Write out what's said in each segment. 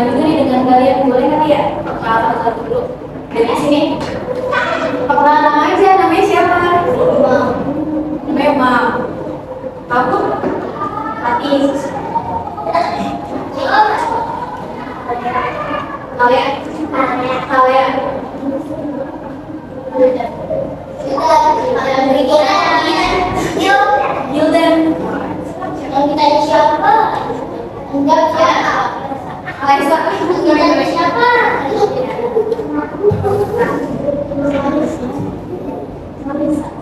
berkenalan juga nih dengan kalian, boleh kali ya? Perkenalan satu dulu dari sini. Perkenalan nama aja, namanya siapa? Memang. Kamu? Hatis. Kalian? Kalian? Gildan. Yang ditanya siapa? Enggak ya. Alisa. Ditanya siapa?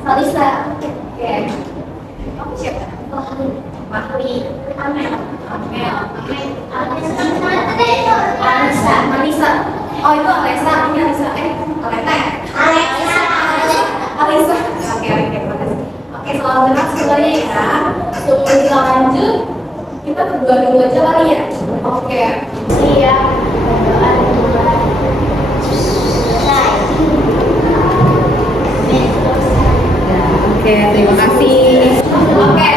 Salisa. Oke. Kamu siapa? Mahli. Amel. Alisa. Alisa. Oh itu Alisa. Ini Alisa. Aleta ya? Alisa. Oke, makasih. Oke, selamat datang semuanya ya. Sebelum kita lanjut, kita berdoa dulu aja kali ya. Oke. Iya. Oke, terima kasih. Oke,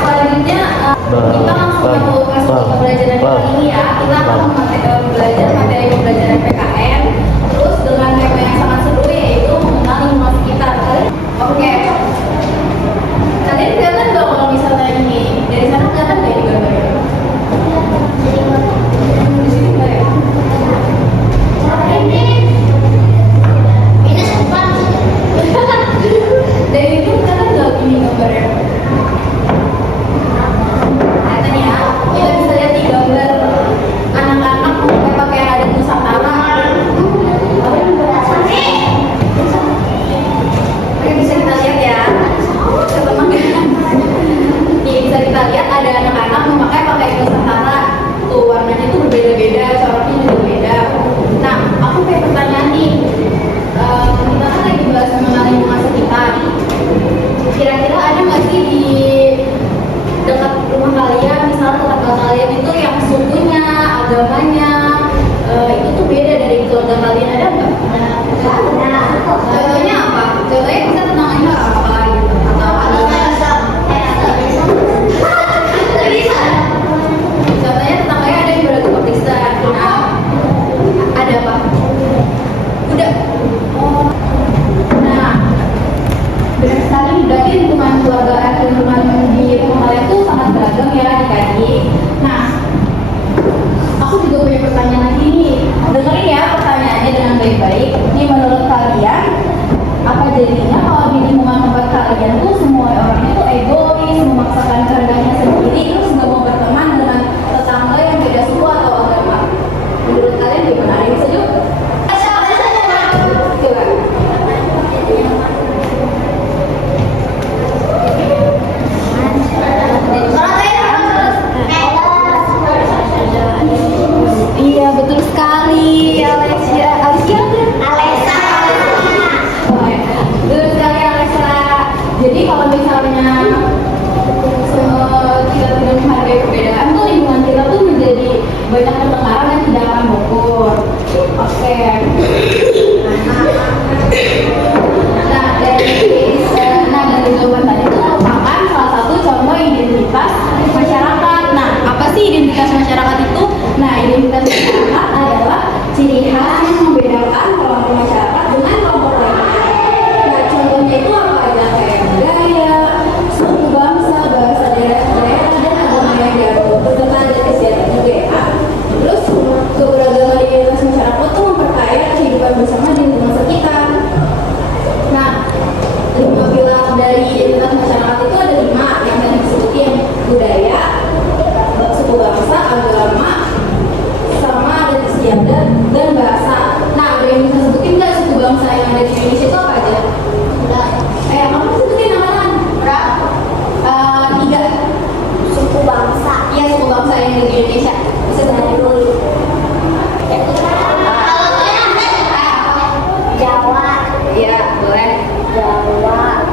selanjutnya kita langsung masuk ke pembelajaran kali ini ya. Kita akan belajar materi pembelajaran PKN. Terus dengan tema yang sangat seru yaitu mengenal lingkungan sekitar. Oke. Kalian kelihatan nggak kalau misalnya ini dari sana kelihatan nggak di gambarnya? Di sini nggak ya? Ini sempat. Dari itu kelihatan nggak ini gambarnya? Kelihatan ya? Kita bisa lihat di gambar anak-anak memakai pakaian adat Nusantara. Oke, bisa kita lihat ya. Nih, bisa kita lihat ada anak-anak memakai pakaian Nusantara. Tuh, warnanya tuh berbeda-beda, coraknya juga beda. Nah, aku kayak pertanyaan nih. Kita kan lagi bahas mengenai lingkungan sekitar. Kira-kira ada nggak sih di dekat rumah kalian, misalnya tetangga kalian itu yang sukunya, agamanya, itu tuh beda dari keluarga kalian, ada nggak? Contohnya apa? Contohnya bisa tetangganya apa gitu? Atau contohnya tetangganya ada yang beragama Kristen. Nah, ada apa? Udah. Nah, benar sekali, berarti lingkungan keluarga lingkungan di rumah kalian tuh sangat beragam ya adik-adik. Nah, aku juga punya pertanyaan lagi nih. Dengerin ya pertanyaannya dengan baik-baik. Ini menurut kalian, apa jadinya kalau di lingkungan tempat kalian tuh semua orangnya tuh egois, memaksakan kehendaknya sendiri, terus nggak mau berteman dengan tetangga yang beda suku atau agama? Menurut kalian gimana? Ada yang setuju? Coba. Iya, betul sekali, Alessia. Alessia kan? Oh, ya. Betul sekali, Alessia. Jadi kalau misalnya kita tidak menghargai perbedaan tuh lingkungan kita tuh menjadi banyak pertengkaran yang tidak akan berukur. Oke. Dari jawaban tadi itu merupakan salah satu contoh identitas masyarakat. Nah, apa sih identitas masyarakat itu? Nah, identitas masyarakat adalah ciri khas yang membedakan kelompok masyarakat dengan kelompok lain. Nah, contohnya itu apa aja? Kayak budaya, suku bangsa, bahasa daerah, dan agama yang diakui. Serta ada kesehatan juga ya. Terus, keberagaman identitas masyarakat itu memperkaya kehidupan bersama di lingkungan sekitar. Nah, 5 pilar dari identitas masyarakat itu ada 5 yang tadi disebutin: budaya, suku bangsa, agama, sama adat istiadat dan bahasa. Nah, ada yang bisa sebutin nggak suku bangsa yang ada di Indonesia itu apa aja? Kamu sebutin namanya? 3 Suku bangsa. Iya, suku bangsa yang ada di Indonesia. Bisa sebutin dulu. Jawa. Iya, boleh. Jawa.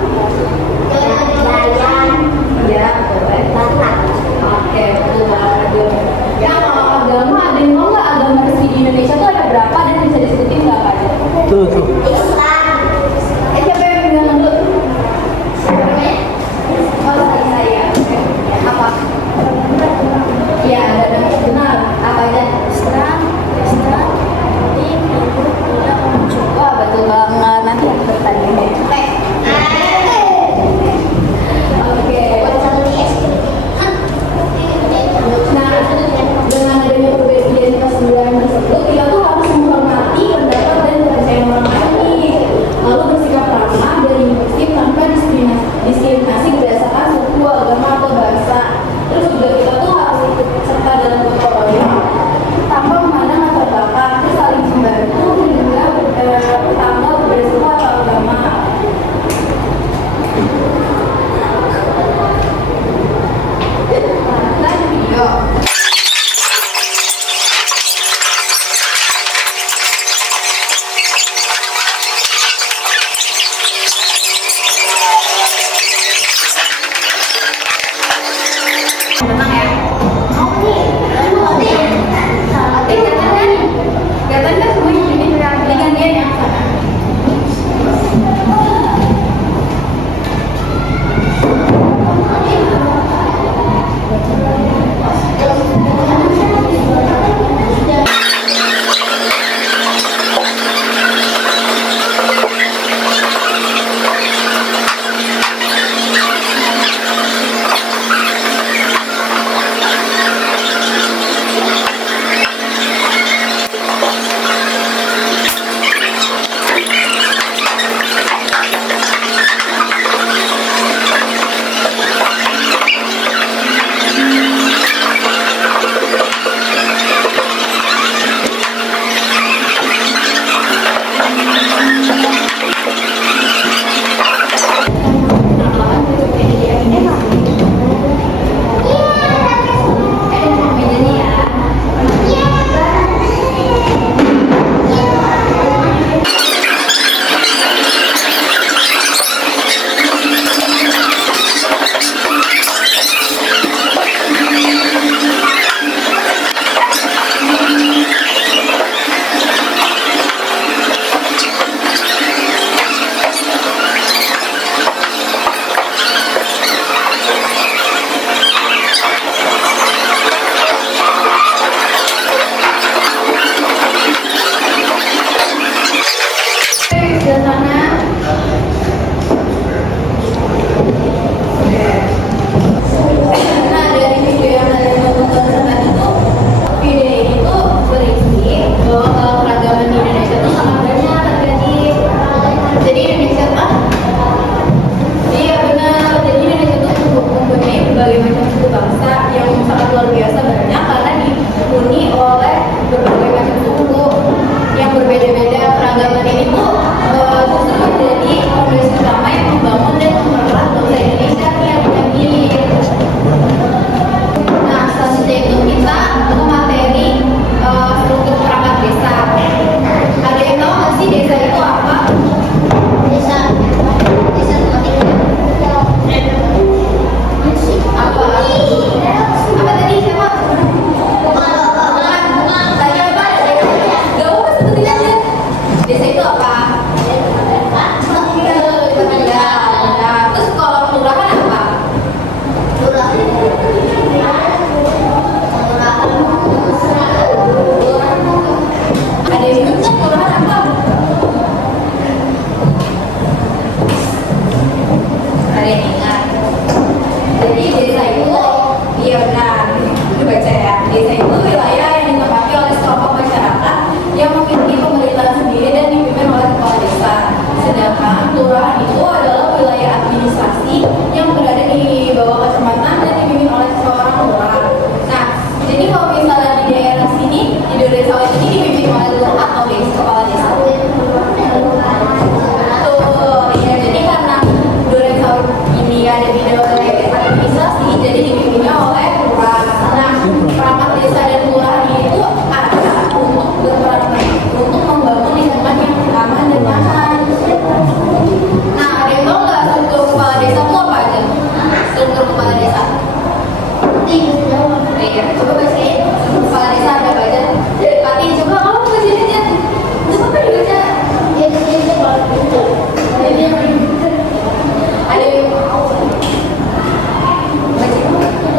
ada yang ingat. Jadi desa itu, iya benar, ini baca ya. Desa itu wilayah yang ditempati oleh sekelompok masyarakat yang memiliki pemerintahan sendiri dan dipimpin oleh kepala desa. Sedangkan kelurahan itu adalah wilayah administrasi yang berada di bawah kecamatan dan dipimpin oleh seorang lurah. Nah, jadi kalau misalnya di daerah sini, di desa ini dipimpin oleh lurah atau desa kepala desa. Tuh, ya jadi karena Duren Sawit ini ada di daerah administrasi, jadi dipimpinnya oleh lurah. Nah, perangkat desa dan kelurahan itu ada untuk berperan penting untuk membangun lingkungan yang aman dan nyaman. Nah, ada yang tahu nggak struktur kepala desa itu apa aja? Struktur kepala desa. Iya, coba bacain. Struktur kepala desa ada apa aja? Pati, coba kamu bacain aja. Coba kan dibaca. Ada yang mau? Baca.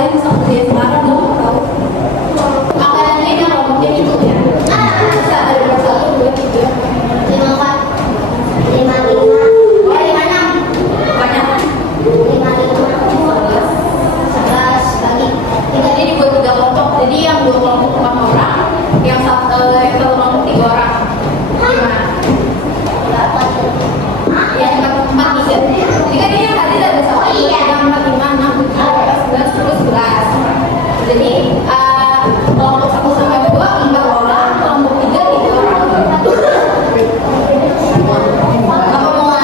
kalian bisa kuliah sekarang dong. Angkatan ini kelompoknya itu ya. Bisa ada berapa? 1, 2, 3. 5, 4. 5, 5. 5, 6. Banyak. 5, 5. 11 bagi. Jadi dibuat 3 kelompok. Jadi yang 2 kelompok 4 orang, yang satu kelompok 3 orang. Gimana? Berapa tuh? Yang 4 bisa. Jika dia tadi ada 1, 2, 3, 4, 5, 6, 7, 11. Jadi kelompok 1 sampai 2 4 orang, kelompok 3 3 orang. Apa mau?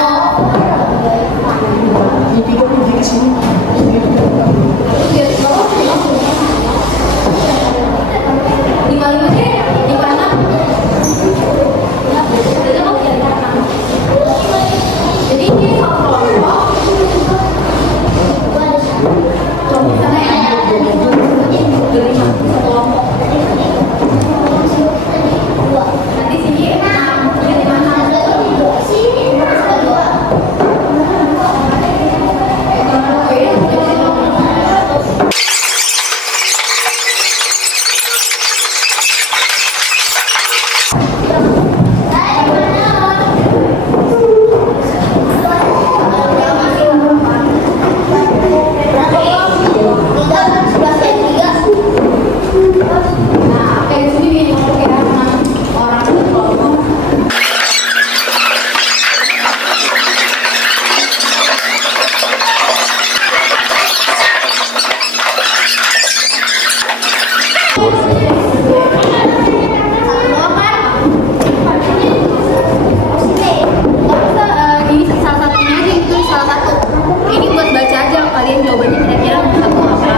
Lima lima deh, 5 6. Jadi ini satu kelompok. Kelompok sana ya. Berlima satu kelompok. Nanti sini 6, ini 5 Nah, kayak sini kelompok ya 6 orang satu kelompok. Ini salah satunya aja itu salah satu. Ini buat baca aja kalian jawabannya kira-kira satu apa.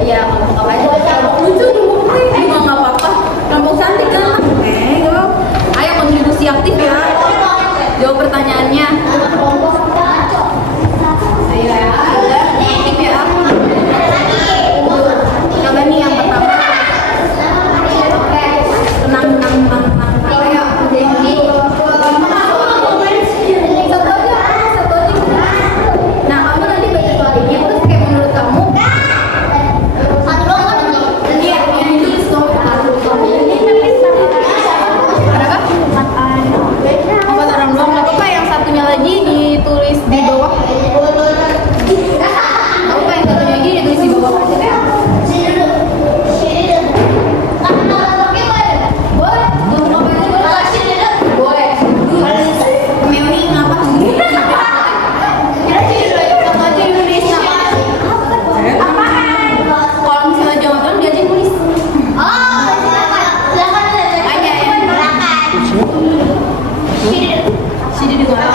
Iya, kelompok apa aja? Kelompok lucu, kelompok penting. Nggak apa-apa. Kelompok cantik kan? Gitu. Ayo kontribusi aktif ya. Jawab pertanyaannya. Ayo ya, aktif ya. Coba nih yang pertama. Oke, tenang. Ayo, jadi satu aja. Nah, kamu nanti baca soal ini terus kayak menurut kamu. Iya, yang ditulis dong. Ada apa? Empat orang doang, nggak apa-apa. Yang satunya lagi ditulis di bawah. Nggak apa-apa, yang satunya lagi ditulis di bawah aja deh. Boleh, ngomong apa aja boleh. Boleh. Meoni ngapa? Satu aja ditulis nama. Apaan? Kalau misalnya jawaban dia aja tulis. Aja ya. Sini di mana?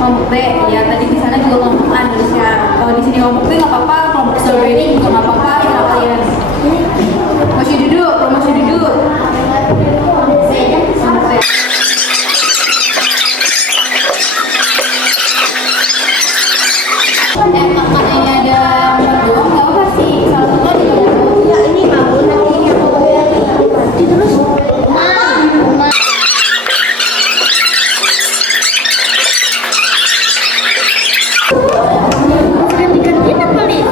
Kelompok B, ya tadi di sana juga kelompok A ya. Kalau di sini kelompok B nggak apa-apa, kelompok strawberry juga nggak apa-apa, ya kalian. Masih duduk. Kelompok C. Karena ini ada doang, nggak apa sih. Salah satu aja. Ya ini bangun nanti yang terus. Ganti-gantian apa nih?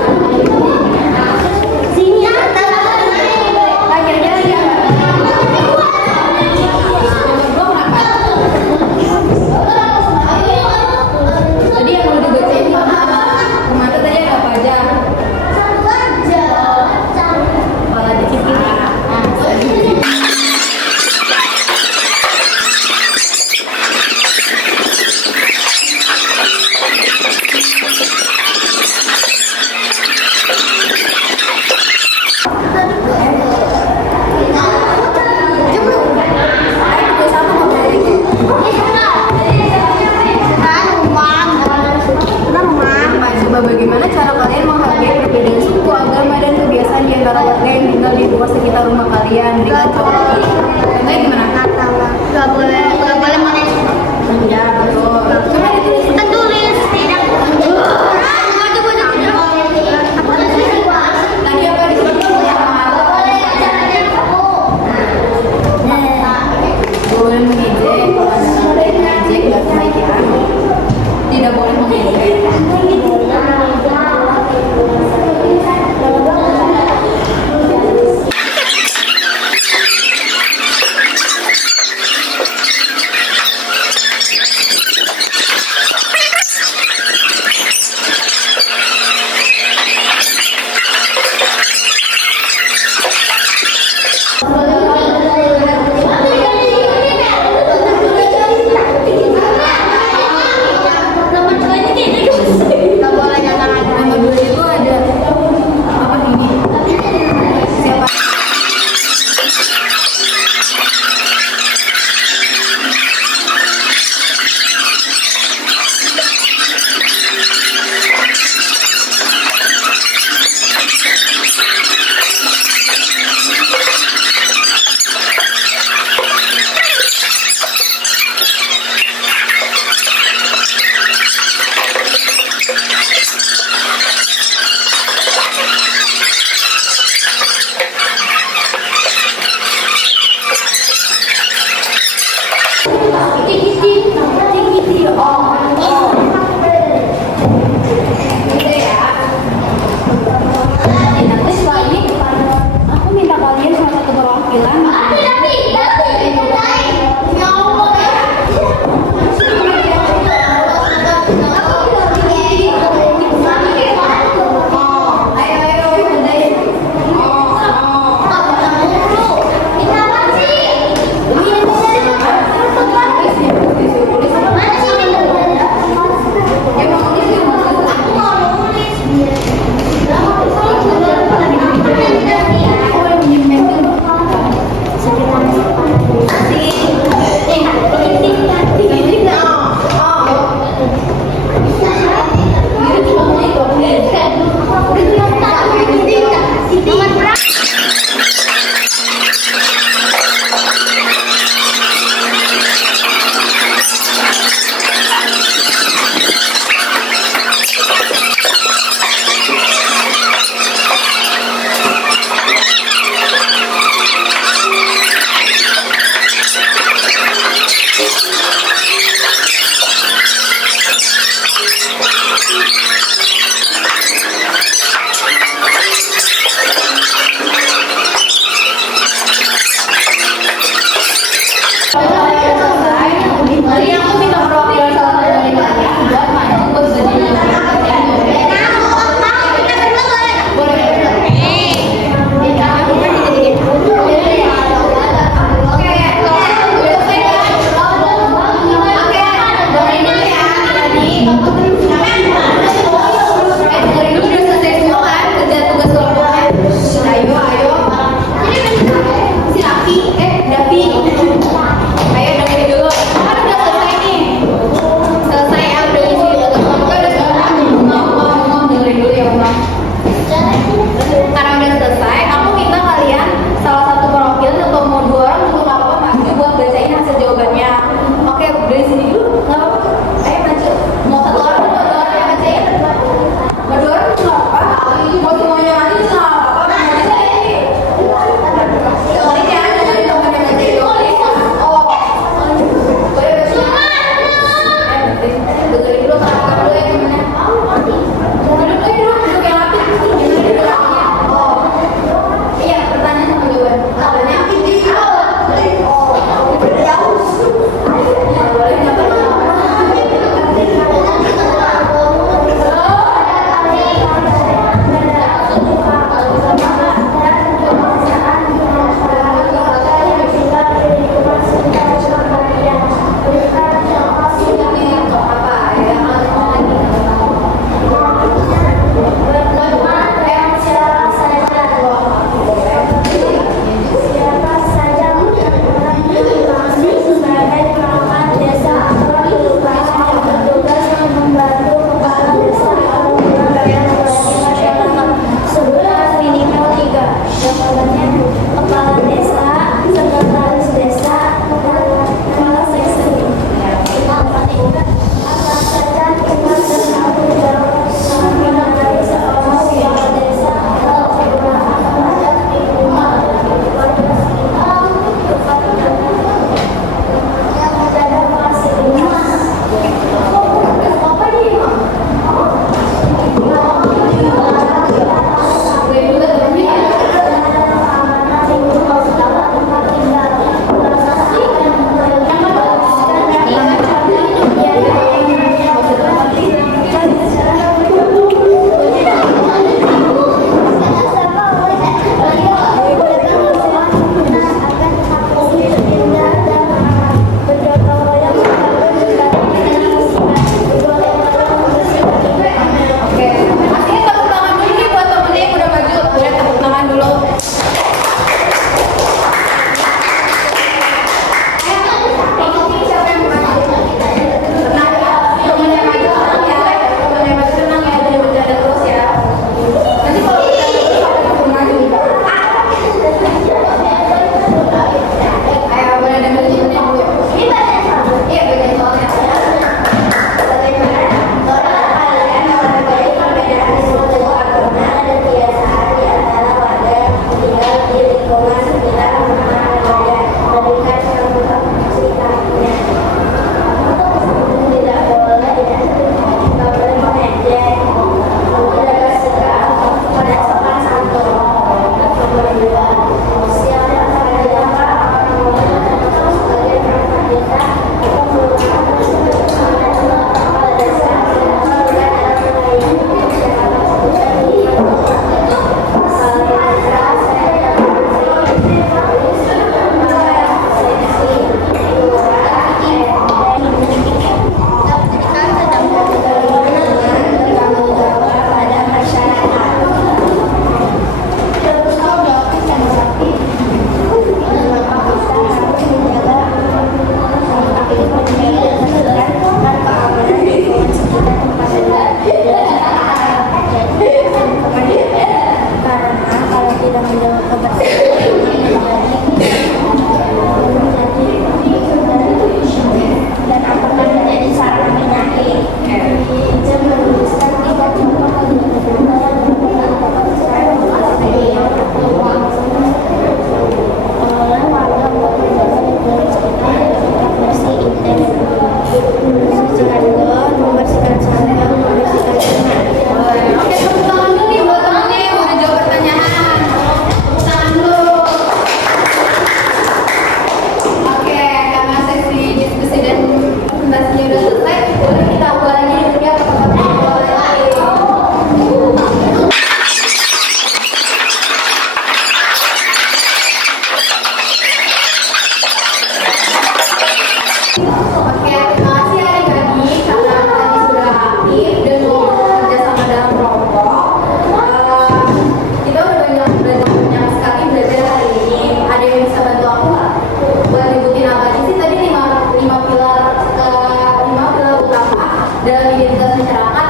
dalam identitas masyarakat,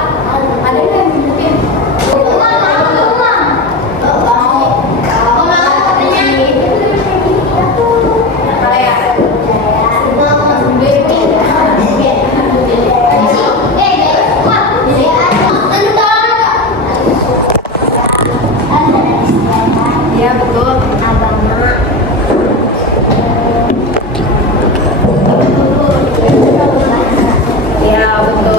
ada nggak yang mungkin? Ya betul. Ya betul.